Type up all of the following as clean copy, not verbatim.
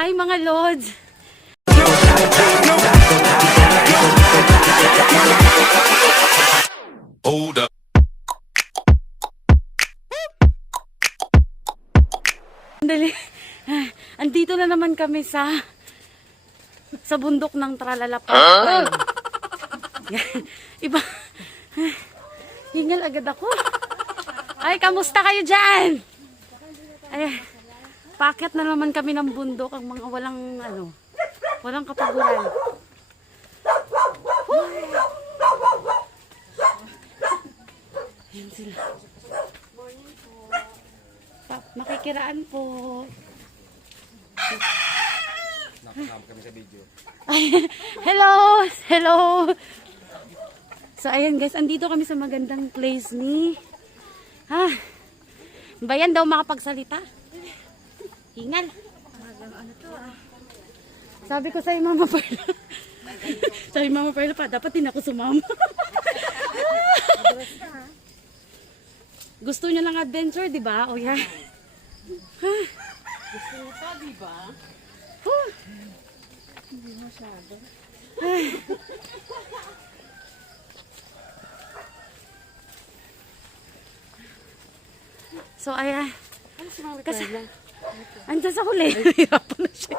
Hi mga Lods! Hold up. Andali. Andito na naman kami sa bundok ng Tralala Park. Iba. Hingal agad ako. Ay, kamusta kayo dyan? Ay, paakyat na naman kami ng bundok, ang mga walang kapaguran. Ayan sila. Makikiraan po. Nakasama kami sa video. Ay, hello! Hello! So, ayan guys, andito kami sa magandang place ni... Bayan daw makapagsalita. Hingal. Sabi ko sa'yo, Mama Perla. Sabi Mama Perla pa, dapat din ako sumama. Gusto niya ng adventure, di ba? O yan. Gusto mo pa, di ba? Hindi masyado. So, ayan. Ano si Mami Kasi, Perla? andyan sa huli. Hirapan na siya.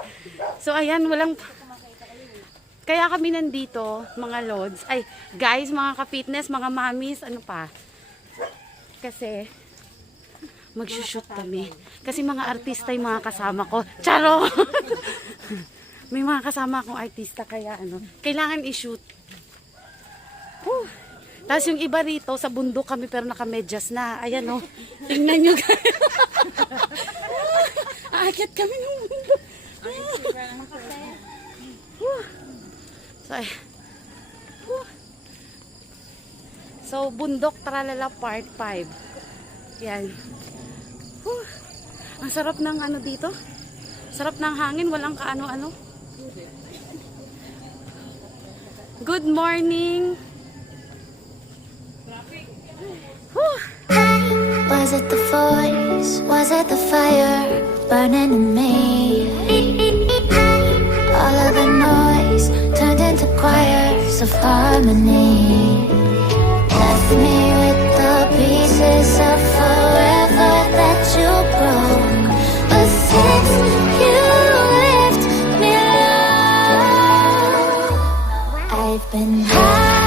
So, ayan, walang... Kaya kami nandito, mga Lods. Ay, guys, mga ka-fitness, mga mamis, ano pa. Kasi, magsushoot kami. Kasi mga artista yung mga kasama ko. Charo! May mga kasama akong artista, kaya kailangan i-shoot. Tapos yung iba rito, sa bundok kami pero nakamedyas na. Ayan o. Tingnan nyo guys. Aakyat kami ng bundok. So, bundok Tralala Part 5. Yan. Ang sarap ng dito. Sarap ng hangin. Walang kaano-ano. Good morning. Was it the voice? Was it the fire burning in me? All of the noise turned into choirs of harmony. Left me with the pieces of forever that you broke. But since you left me alone, I've been high.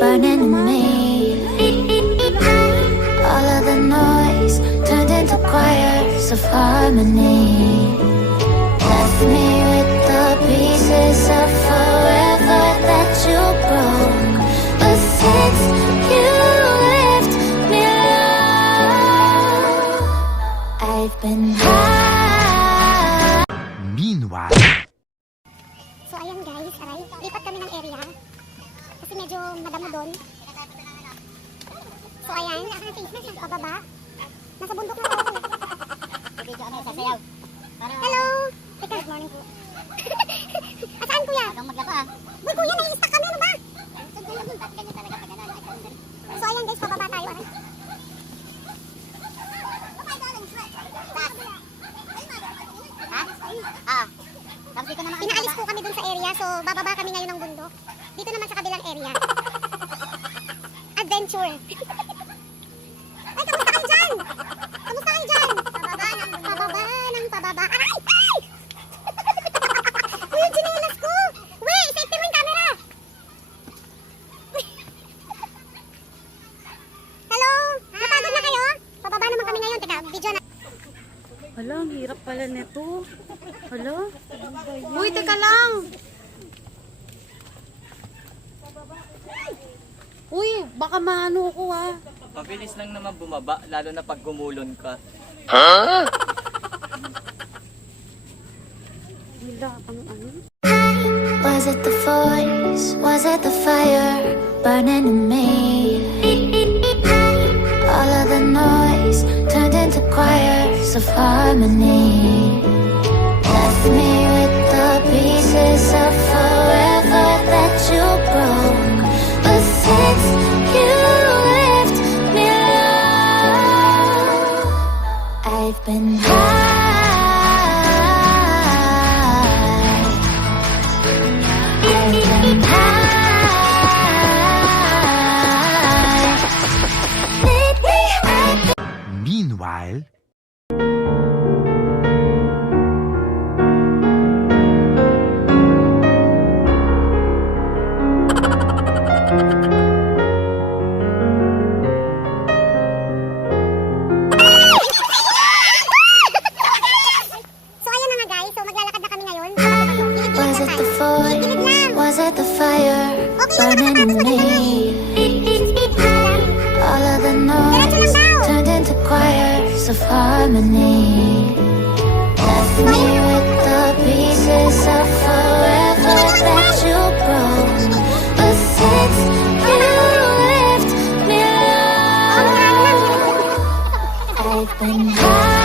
burning in me. All of the noise turned into choirs of harmony. been high. Meanwhile, So ayan guys, aray, lipat kami ng area. Kasi medyo madamo doon. So ayan, pababa. Nasa bundok na ako. Hello! Teka, good morning po. Asaan kuya? Huwag kang maglaba ah. Uy kuya, nai-stuck kami, ano ba? So ayan guys, pababa tayo. Aray. Pinaalis po kami dun sa area, so bababa kami ngayon ng bundok. Dito naman sa kabilang area. Adventure. Ay, kamusta kayo dyan? Kamusta kayo dyan? Pababa ng pababa. Aray! Ay! Uy, yung chinelas ko! Uy, safety mo yung camera! Hello? Napagod na kayo? Pababa naman kami ngayon. Teka, video na. Hala, ang hirap pala nito. Hala. Uy, teka lang. Uy, baka maano ko ah. Mabilis lang naman bumaba, lalo na pag gumulon ka. Wala, ang ano? Was it the voice? Was it the fire burning in me? All of the noise turned into choirs of harmony. Left me with the pieces of forever that you broke. But since you left me alone, I've been high. I've been high. Lately I've been meanwhile, So ayan na nga guys, so maglalakad na kami ngayon. Was it the voice? Was it the fire burning in me? All of the noise turned into choirs of harmony. Left me with the pieces of forever that you broke. But since you left me alone, I've been high.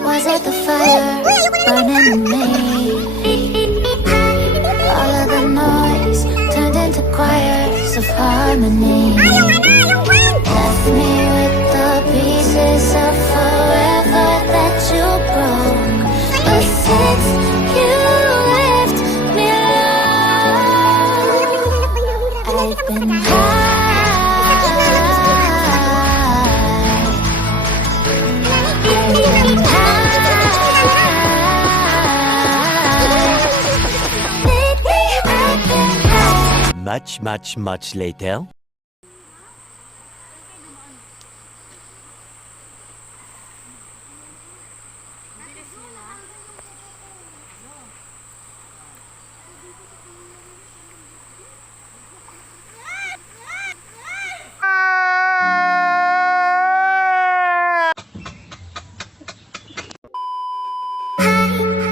Was it the fire burning in me? All of the noise turned into choirs of harmony. Left me with the pieces of forever that you broke. But since you left me alone, I've been high. much later.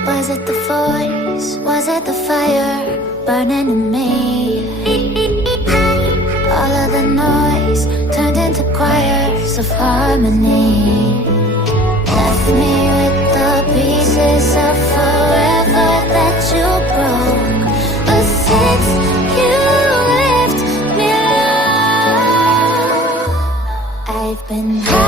Was it the voice? Was it the fire burning in me? All of the noise turned into choirs of harmony. Left me with the pieces of forever that you broke. But since you left me alone, I've been high.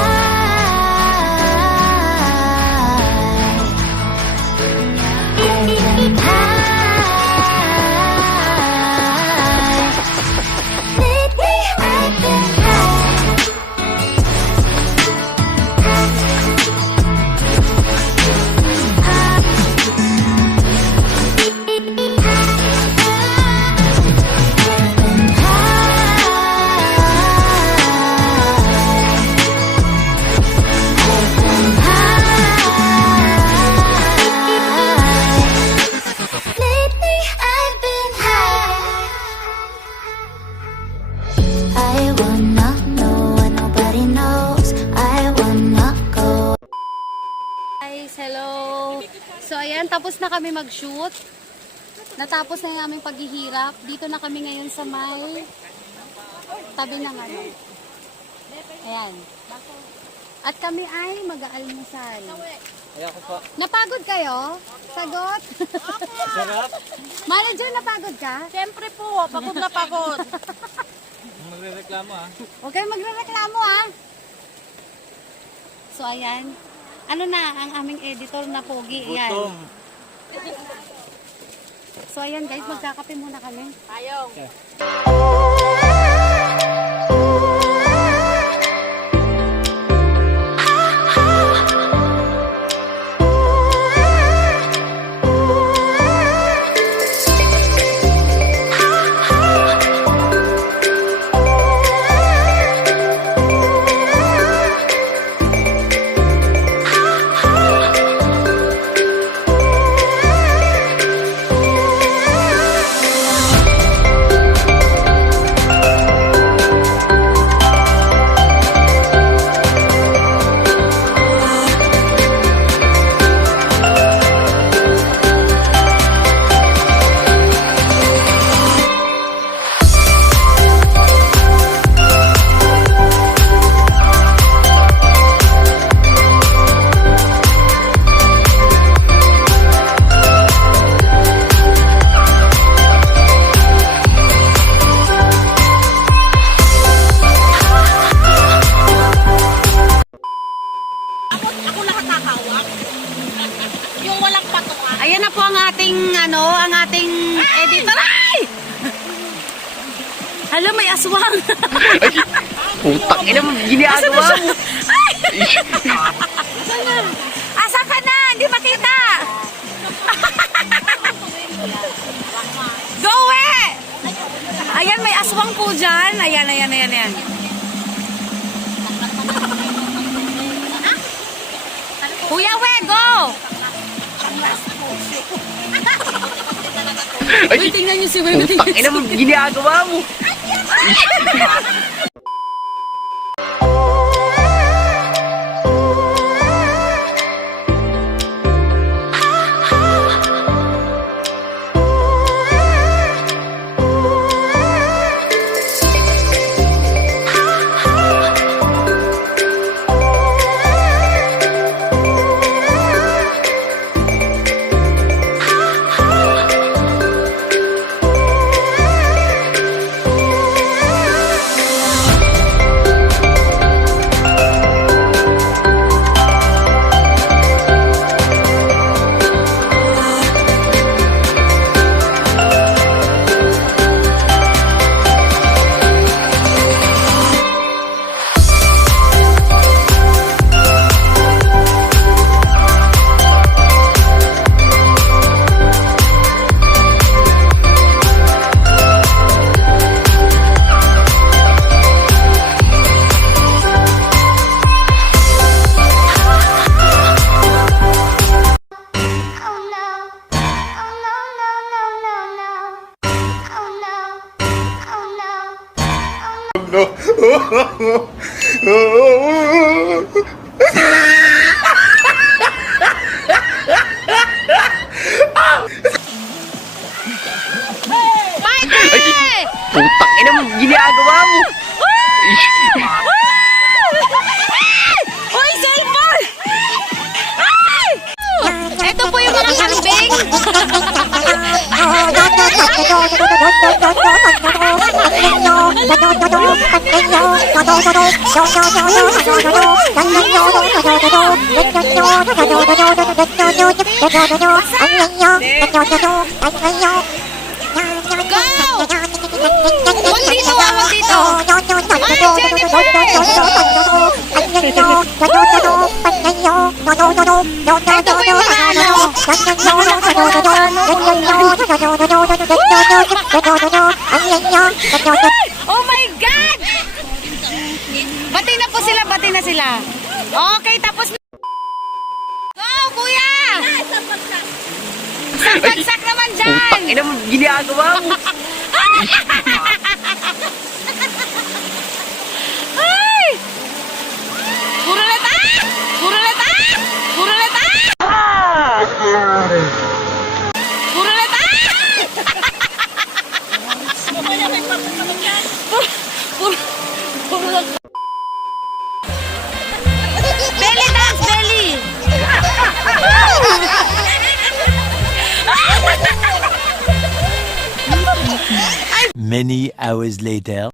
Guys, hello. So ayan, tapos na kami mag-shoot. Natapos na yung aming paghihirap. Dito na kami ngayon sa may tabi ng ano. Ayan. At kami ay mag-aalmusal. Ay ako po. Napagod kayo? Sagot? Sarap. Manager, napagod ka? Siyempre po, pagod na pagod. Magre-reklamo ah. Huwag kayong magrereklamo ha. So ayan. Ano na ang aming editor na pogi? Ayan. Gutom. So ayan guys, magkakape muna kami. Ayaw. Ako nakakahawak. Yung walang patungan. Ayan na po ang ating editor. Ay! Hala, may aswang. Putang ina mo, ginagawa mo. Asa ka na? Hindi makita. Go eh! Ayan, may aswang po dyan. Ayan. Kuya we, go! Uy, tingnan niyo si Weng. Putang ina mo, ginagawa mo. Putang ina mo, ginagawa mo. Uy, cellphone! Ay! Ito po yung mga kambing. Go! Huwag dito, huwag dito. Ito po yung mga ano. Oh my God! Bati na po sila, bati na sila. Okay, tapos na. Go, kuya! Isang bagsak naman dyan! Putang ina mo, ginagawa mo. Ay! Puro lata! Puro lata! Puro lata! Many hours later.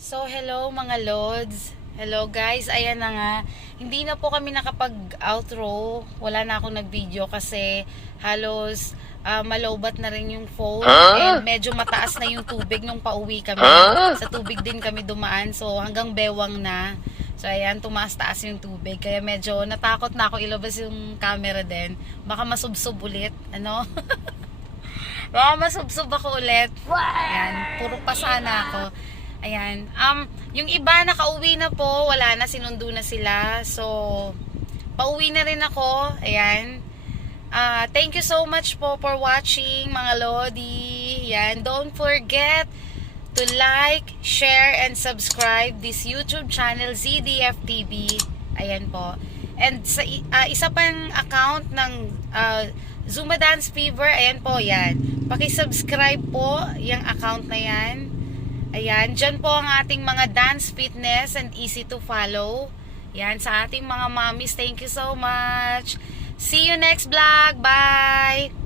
So, hello mga Lods. Hello guys, ayan na nga. Hindi na po kami nakapag-outro. Wala na akong nag-video kasi halos malowbat na rin yung phone. And medyo mataas na yung tubig nung pauwi kami. Sa tubig din kami dumaan. So, hanggang bewang na. So, ayan, tumaas-taas yung tubig. Kaya medyo natakot na ako ilabas yung camera din. Baka masubsob ulit. Ano? Baka masubsob ako ulit. Ayan, puro pasana ako. Ayan. Yung iba nakauwi na po, wala na, sinundo na sila. So, pauwi na rin ako. Ayan. Thank you so much po for watching, mga Lodi. Ayan. Don't forget to like, share, and subscribe this YouTube channel, ZDF-TV. Ayan po. And sa isa pang account ng Zumba Dance Fever, ayan po, yan. Paki-subscribe po yung account na yan. Ayan, dyan po ang ating mga dance fitness and easy to follow. Yan, sa ating mga mommies, thank you so much. See you next vlog. Bye!